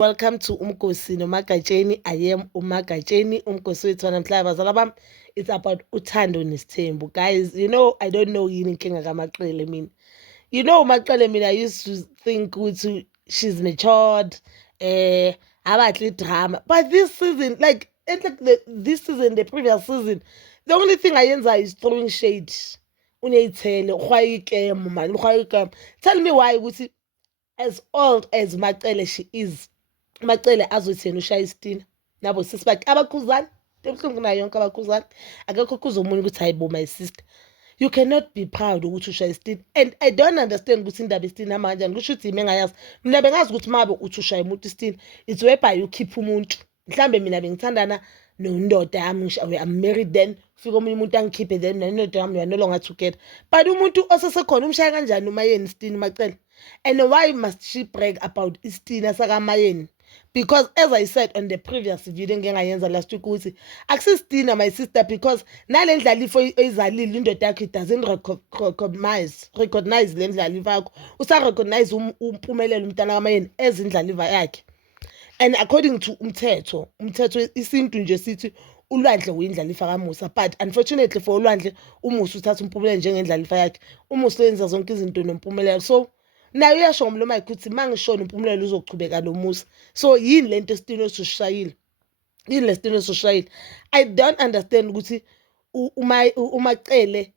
Welcome to Umkosi noMagatsheni. I am uMagatsheni, Umkosi wethu namhlanje bazala bami. It's about uthando nesithembu. Guys, I don't know yini inkinga kaMaqele mina. uMaqele mina I used to think ukuthi she's matured, abahle drama. But this season, this season, the previous season, the only thing ayenza is throwing shade. Uneyithele, ukhwayikemo man, ukhwayikemo. Tell me why ukuthi as old as Maqele she is, Maqele azothena ushaya isitina nabo sisibaki abakhuzana ebuhlungu nayo yonke abakhuzana akekho kuzomunye ukuthi hayibo my sister, you cannot be proud ukuthi ushaya isitina. And I don't understand ukuthi indaba isitina manje kusho ukuthi yimi engayazi. Mina bengazi ukuthi mabe uthi ushaya umuntu isitina it's whereby you keep umuntu. Mhlambe mina bengithandana nondoda yami, I'm married, then fika omunye umuntu angikhiphe, then nendoda yami we are no longer together. But umuntu osesekhona umshaya kanjani uMayeni isitina Maqele? And why must she brag about isitina sakaMayeni? Because as I said on the previous video engengayenza last week ukuthi akusisitina my sister, because nale ndlalifo ezalile indoda yakho it doesn't recognize le ndlalifa yakho. Usa-recognize umpumelelo umntana kaMayeni ezindlaliva yakhe. And according to umthetho isintu nje sithi uLwandle uyindlalifa kaMusa, but unfortunately for uLwandle uMusa uthatha umpumelelo njengendlalifa yakhe. uMusa wenza zonke izinto nompumelelo, so nayo uyasho ngomlomo wakhe ukuthi mangishona umpumelelo uzochubeka lo Musa. So yini lento esitini osushayile? Yini lesitini osushayile? I don't understand ukuthi uMaqele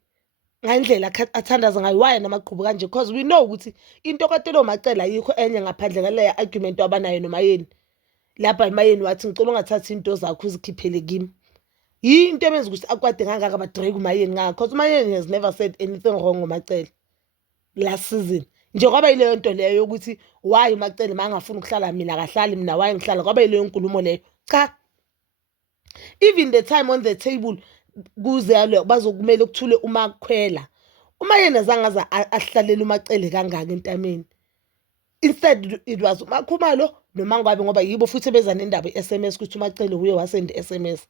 ngandlela athandaza ngayo why namaqhubu kanje, because we know ukuthi into katelo uMaqele ayikho enye ngaphandle kaleya argument wabanayo noMayeni. Lapha uMayeni wathi ngicela ungathathi into zakho uzikhiphele kimi. Yinto ebenza ukuthi akwade ngangaka abadrake uMayeni ngaka, because uMayeni has never said anything wrong ngoMaqele last season. Nje kwaba yileyo nto leyo yokuthi why uMaqele mangafuna ukuhlala mina akahlali, mina why ngihlala, kwaba yileyo nkulumo leyo. Cha, even the time on the table kuzelo bazokumele ukuthule uMakhwela, uMayeni azangaza ahlalela uMaqele kangaka entameni. Instead it was uMakhumalo noMangwabe, ngoba yibo futhi beza nendaba i-SMS ukuthi uMaqele uye wasend SMS.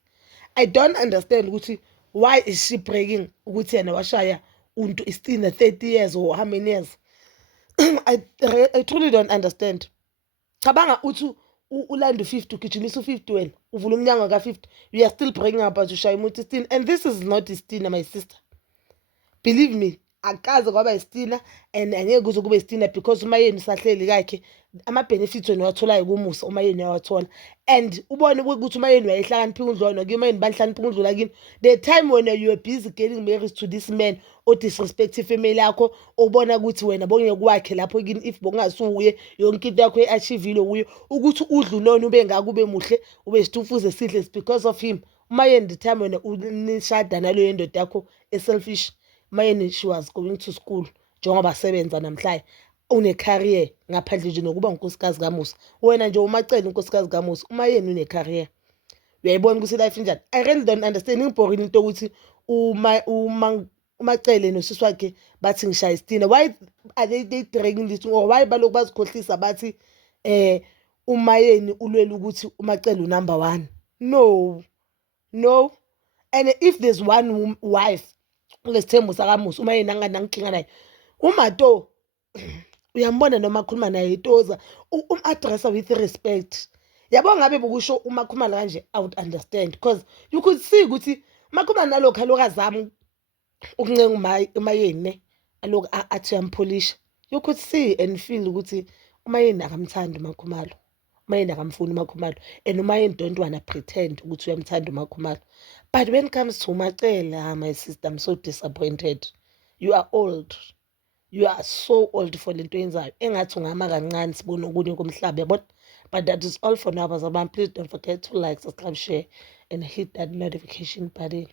I don't understand ukuthi why is she bragging ukuthi yena washaya untu isitina 30 years or how many years. I truly don't understand. Cabanga uthi ulanda u50 ugijimisa u50 wena uvula umnyango ka50, you are still bragging about ushaya umuntu isitina, and this is not isitina my sister. Believe me, akaze kwaba isitina and angeke kuze kube isitina, because uMayeni usahleli kakhe ama-benefits wena watholayo kuMusa uMayeni yawathola. And ubone ukuthi uMayeni wayehlakaniphile undlwana kuMayeni banihlaniphile undlula kini the time when you were busy getting married to this man o disrespect ifamily yakho, ubona ukuthi wena bonge kwakhe lapho kini if bongasuye yonke into yakho eachievile uye ukuthi udlulona ube ngaka ube muhle ube situfuze sihle, it's because of him. uMayeni the time wena unishada naleyo ndoda yakho selfish. UMayeni she was going to school njengoba sebenza namhlanje une career ngaphandle nje nokuba unkosikazi kaMusa. Wena nje uMaqele unkosikazi kaMusa, uMayeni une career. Uyayibona ukuthi life injani? I really don't understand. Ngibhorile into ukuthi uMaqele nosisi wakhe bathi ngishaya isitina. Why are they dragging this, or why baloku bazikhohlisa bathi uMayeni ulwela ukuthi uMaqele unumber 1? No. And if there's one wife lesithembu sakaMusa uMayeni anganankinga naye, uMato uyambona noma khuluma naye itoza addressa with respect. Yabo ngabe bokusho uMakhumalo kanje I would understand, because you could see ukuthi Makhumalo nalokho alokazama ukuncenga uMayeni ne alokho athi uyampolisha. You could see and feel ukuthi uMayeni akamthanda uMakhumalo, uMayeni akamfuni uMakhumalo, and uMayeni don't wanna pretend ukuthi uyamthanda uMakhumalo. But when it comes to Maqele, my sister, I'm so disappointed. You are old. You are so old for lento yenzayo. Engathi ungama kancane sibone okunye komhlaba yabona. But that is all for now, bazalwane. Please don't forget to like, subscribe, share and hit that notification button.